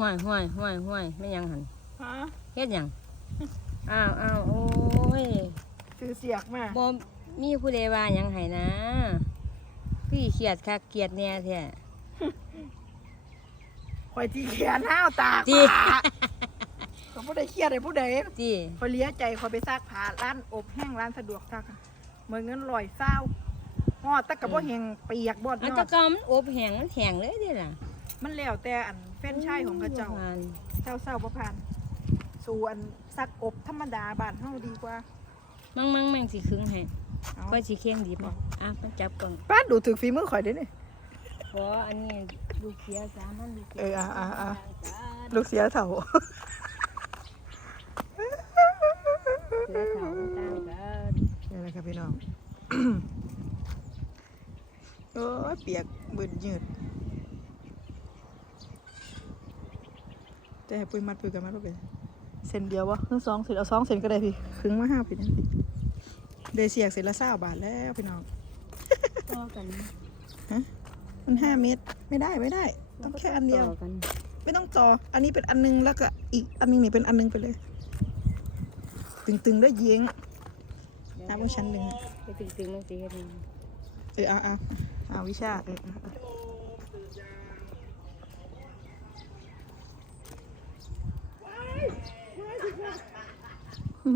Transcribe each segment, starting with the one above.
ห้วยห้วยห้วยห้วยไม่ยังหันฮะเฮ็ดหยังอ้าวอ้าวโอ้ยซื้อเสียกมาบ่มีผู้ใดว่าหยังให้นะพี่เขียดคักเกียดแน่แท้คอยที่เขียนห้าวตากจีก็ผู้ใดเครียดเลยผู้ใดจีคอยเลี้ยใจคอยไปซักผ้าร้านอบแห้งร้านสะดวกซักอะเหมือนเงินลอยเศร้าฮอดแต่กับบ่แห้งเปียกบ่อนอันยตะอดกอมมันอบแห้งมันแห้งเลยเด้ล่ะมันแล้วแต่อัน แฟรนไชายของเขาเจ้าผ่นเจ้าเศร้าประพันสู่อันซักอบธรรมดาบ้านเฮาดีกว่า มั่งมั่งมั่งสิครึ่งให้เอาก็สิเคียงดีบ่อะมันจับก่อนป้าดูถึงฝีมือข่อยเด้นี่บ่อันนี้ลูกเขียสามันลูกเขีเอออะอะอะจ้าลูกเสียเถ่าเสือเขาต่างกันนี่แหละครับพี่น้อง โอ้ยเปียกบืดยืด แต่ให้ปุ้ยมัดปุ้ยกันมัดบ่เป็นเส้นเดียววะทั้งสองเส้นเอาสองเส้นก็ได้พี่ครึ่งมาห้าพี่นั่นพี่เดเสียกเส้นละเศร้าบาทแล้วพี่น้องต่อกันมันห้าเมตรไม่ได้ไม่ได้ ต้องแค่อันเดียวต่กันไม่ต้องต่อ อันนี้เป็นอันนึงแล้วก็อีกอันนึงนี่เป็นอันนึงไปเลย ตึงๆด้วยเยียงน้ำของชั้นหนึ่งอะไปตึงๆมันสิเฮ็ดหยังเออเอาเอาเอาวิชาเออเอาเอา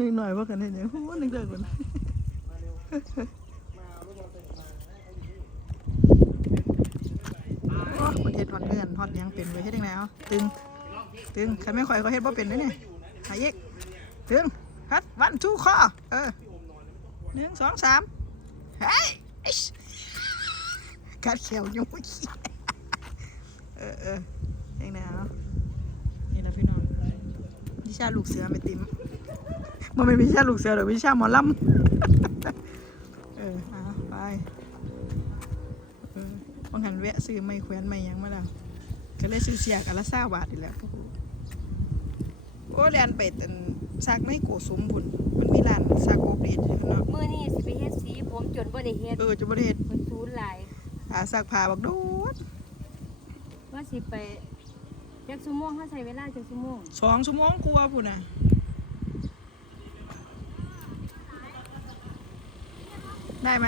นึกหน่อยว่ากันเห็นยังโอ้นึกได้ก่อนโอ้ประเทศฮอดเงินฮอดหยังเป็นไว้เฮ็ดยังไงเอาตึง ตึงใครไม่ค่อยก็เฮ็ดบ่เป็นเด้เนี่ยหายเยกตึงฮัดวันทูคอเออหนึ่งสองสามเฮ้ยอิ๊ชกัดแขวยุ่งเมื่อกี้เออเออยังไงเอานี่แหละพี่น้องวิชาลูกเสือไม่ติม มันเป็นวิชาลูกเสือหรือวิชาหมอลำเออเอาไปเออบางหันแวะซื้อไม่แขวนไม่หยังมาแล้วก็เลยซื้อเสียกันละซาบาทอีกแล้วโอ้โหโอ้เรียนไปตันซักในโกสุมบุญมันมีร้านซักโอเปรตอยู่เนาะมื้อนี้สิไปเฮ็ดสีผมจนบ่ได้เฮ็ดเออจะประเทศมันสูญหลายหาซักผ้าบักโดดว่าสิไปจักชั่วโมงเฮาใช้เวลาจักชั่วโมงสองชั่วโมงกลัวาพุ่นน่ะ ได้ไหม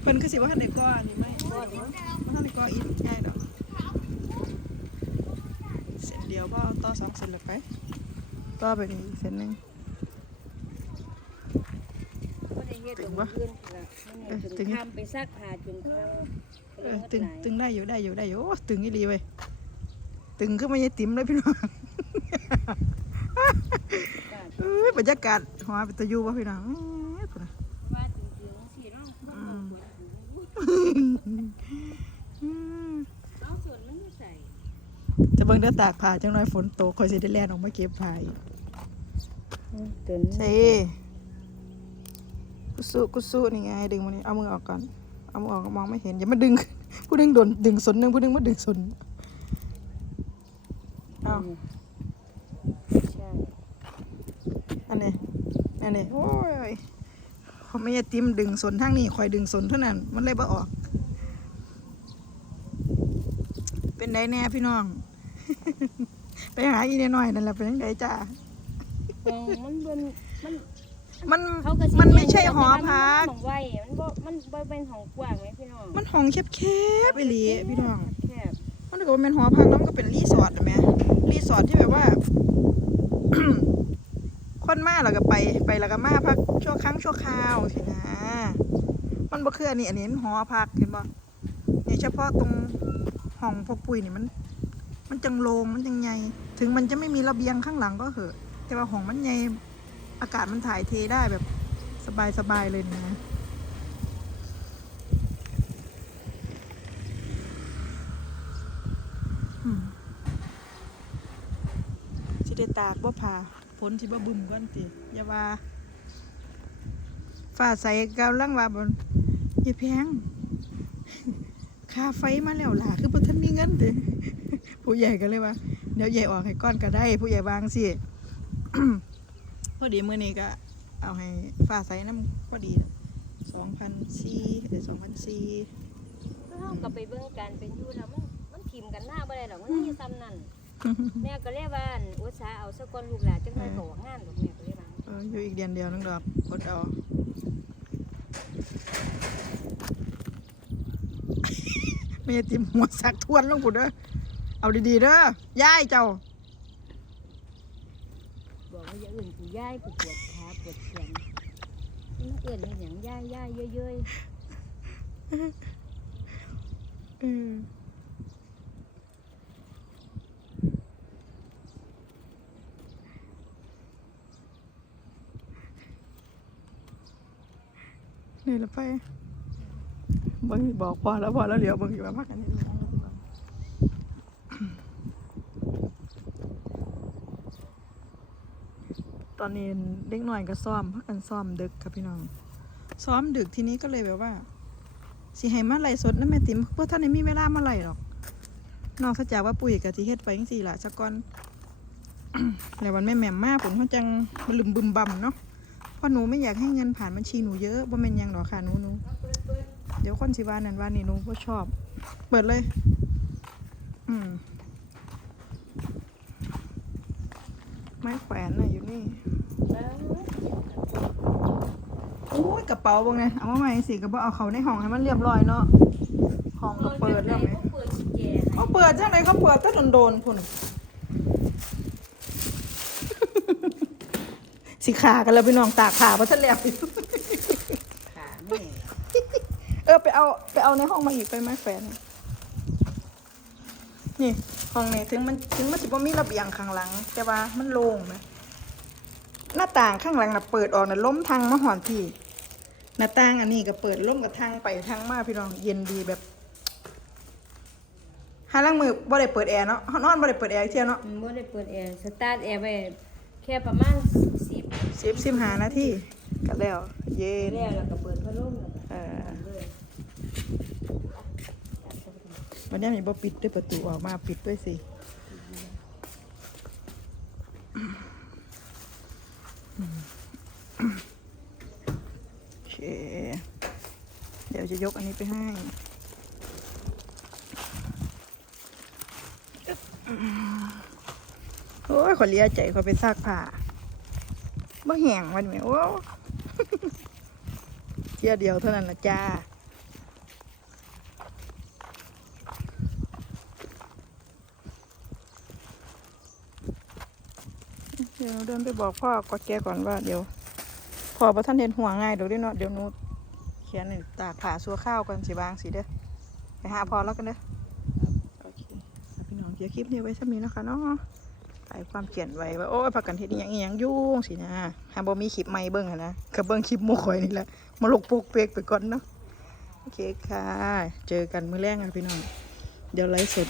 เพิ่นคือสิว่าทันได้ก่ออันนี้ไหมบ่หรือว่าทันได้ก่ออีกง่ายดอกเส้นเดียวบ่ต่อสองเส้นละไปต่อไปนี่อีกเส้นหนึงบ่ได้เฮ็ดถึงปะเอื่นก็เออถึถึงงทำไปซักผ้าจนค่ำเออตึงตึงได้อยู่ได้อยู่ได้อยู่โอ้ตึงอีหลีเว้ยตึงขึ้นมาใหญ่ติ๋มเลยพี่น้องเอ้ย บรรยากาศหอเป็นตะยูวะพี่น้องอื้อพุ่นน่ะว่าถึงถึงสิเนาะอืมเอาส่วนมันอยู่ใส่จะเบิ่งเด้อตากผ้าจังน้อยฝนตกคอยสิได้แล่นออกมาเก็บผ้าอีกเกินใช่กุสุกุสุนี่ไงดึงมันนี่เอามือออกก่อนเอามือออกมองไม่เห็นอย่ามาดึง ผู้ดึงโดนดึงสนหนึงผู้ดึงมาดึงสนเอา ใช่ อั นนี้อันนี้โอ้ยเขาไม่ยติมดึงสนทางนี้คอยดึงสนเท่านั้น มันเลยบ่ออก เป็นไดแน่พี่น้อง ไปหาอีนหน่อยนั่นแหละเป็นยังไงจ้ากองมันเบิ่นมันมันเขาก็สิมันไม่ใช่หอพักมันของไว้มันบ่มันบ่เป็นของกว้างไหมพี่น้อง มันห้องแคบๆไปหลีพี่น้องแคบมันก็บ่แม่นหอพักแล้วมันก็เป็นรีสอร์ทนะแม่รีสอร์ทที่แบบว่า คนมาแล้วก็ไปไปแล้วก็มาพักชั่วครั้งชั่วคราวสินะมันบ่คืออันนี้อันนี้มันหอพักเห็นบ่เนี่ยเฉพาะตรงห้องพกปุ๋ยนี่มัน มันจังโลงมันจังใหญ่ถึงมันจะไม่มีระเบียงข้างหลังก็เหอะ แต่ว่าห้องมันใหญ่อากาศมันถ่ายเทได้แบบสบายๆเลยนะสิได้ตากบ่ผ่า ฝนสิบ่บึมก่อนติอย่าว่าฟ้าใส่กำลังว่าบ่อย่าแพงค่าไฟมาแล้วล่ะคือบ่ทันมีเงินติผู้ใหญ่ก็เลยว่าเดี๋ยวใหญ่ออกให้ก้อนก็ได้ ผู้ใหญ่วางสิพอดีมื้อนี้ก็เอาให้ฟ้าใส่น้ำพอดีสองพันสี่เดี๋ยวสองพันสี่ก็เฮาก็ไปเบิ่งกันเป็นอยู่แล้วมันมันทิมกันหน้าบ่ได้ดอกมันมีซ้ำนั่น แม่ก็เลยว่าอั่นอุตส่าห์เอาสะก่อนลูกหลานจังได๋ก็ว่างานดอกแม่ก็เลยว่าเอออยู่อีกเดือนเดียวนึงดอกกดเอาไม่ได้ติมหัวสักทวนลงปุ่นเด้อเอาดีๆเด้อย่ายเจ้า บอกว่าอย่าอื่นกูย้ายกูปวดขาปวดแขนมันเอื่นเฮ็ดหยังย้ายย้ายเย้ยเออเนื่อยแล้วไปบิ่งบอกพอแล้วพอแล้วเหลียวบิ่งอยู่ว่าพักกันนี่ตอนนี้เด็กหน่อยก็ซ้อมพักกันซ้อมดึกครับพี่น้อง ซ้อมดึกทีนี้ก็เลยแบบว่าสิให้มาไล่สดนะแม่ติ๋มเพราะท่านไม่มีเวลามาไล่หรอก นอกจากว่าปุ๋ยกับสิเฮ็ดไปจังซี่ละสักก่อนแล้ววันแม่แหม่มมากผมเขาจังลึมบึมบำเนาะ เพราะหนูไม่อยากให้เงินผ่านบัญชีหนูเยอะบ่แม่นหยังดอกค่ะหนูหนูเดี๋ยวคนสิว่านั่นว่านี่หนูบ่ชอบ เปิดเลย อืมไม้แขวนน่ะอยู่นี่โอ้ยกระเป๋าบงไงเอามาใหม่สิกระเป๋าเอาเขาในห้องให้มันเรียบร้อยเนาะห้องก็เปิดแล้วไหมเปิดกุญแจเขาเปิดจังไดเขาเปิดถ้าโดนๆพุ่น สิขากันแล้วพี่น้องตากขาเพราะฉันแล้วขาแม่เออไปเอาไปเอาในห้องมาอีกไปไหมแขวนนี่ห้องนี้ถึงมันถึงมันสิบ่มีระเบียงข้างหลัง แต่ว่ามันโล่งไหมหน้าต่างข้างหลังน่ะเปิดออกน่ะล้มทางมาหอนพี่หน้าต่างอันนี้ก็เปิดล้มกับทางไปทางมาพี่น้องเย็นดีแบบหาล่างมือบ่ได้เปิดแอร์เนาะนอนบ่ได้เปิดแอร์เที่ยเนาะบ่ได้เปิดแอร์สตาร์ทแอร์ไว้แค่ประมาณ สิบสิบหานาทีก็แล้ว เย็นแล้วแล้วก็เปิดพัดลมแล้วก็เออเลยวันนี้มีบ่ปิดด้วยประตูออกมาปิดด้วยสิโอเค เดี๋ยวจะยกอันนี้ไปให้โอ้ยขอเลียใจเขาไปซากผ้า บ่แห้งวันไหมโอ้เที่ยเดียวเท่านั้นละจ้าเดี๋ยวเดินไปบอกพ่อกอดแกก่อนว่าเดี๋ยวพ่อประท่านเห็นหัวง่ายเดี๋ยวได้เนาะเดี๋ยวหนูเขียนนี่ตากผ่าซัวข้าวกันสิบางสิเด้อไปหาพ่อแล้วกันเด้อโอเคอะพี่น้องเดี๋ยวคลิปนี้ไว้สักนี้นะคะเนาะ ไปความเขียนไว้ว่าโอ้ยพักกันเฮ็ดอหยังอหยังยุ่งสินะหาบ่มีคลิปใหม่เบิ่งหั้นะก็เบิ่งคลิปหมู่ข่อยนี่แหละมาลกปุกเปกไปก่อนเนาะโอเคค่ะ เจอกันมื้อแรกอะพี่น้องเดี๋ยวไลฟ์สด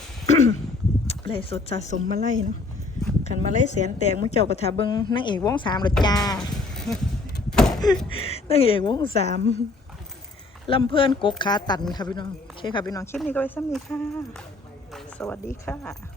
ไลฟ์สดสะสมมาไล่เนาะขันมาไล่เสียนแตกมุเจ้ากระทาเบิงนางเอกวงสามละจ้านางเอกวงสามลำเพื่อนกกขาตันค่ะพี่น้องโอเคค่ะพี่น้องคลิปนี้ก็ไว้ซ้ำนี้ค่ะ สวัสดีค่ะ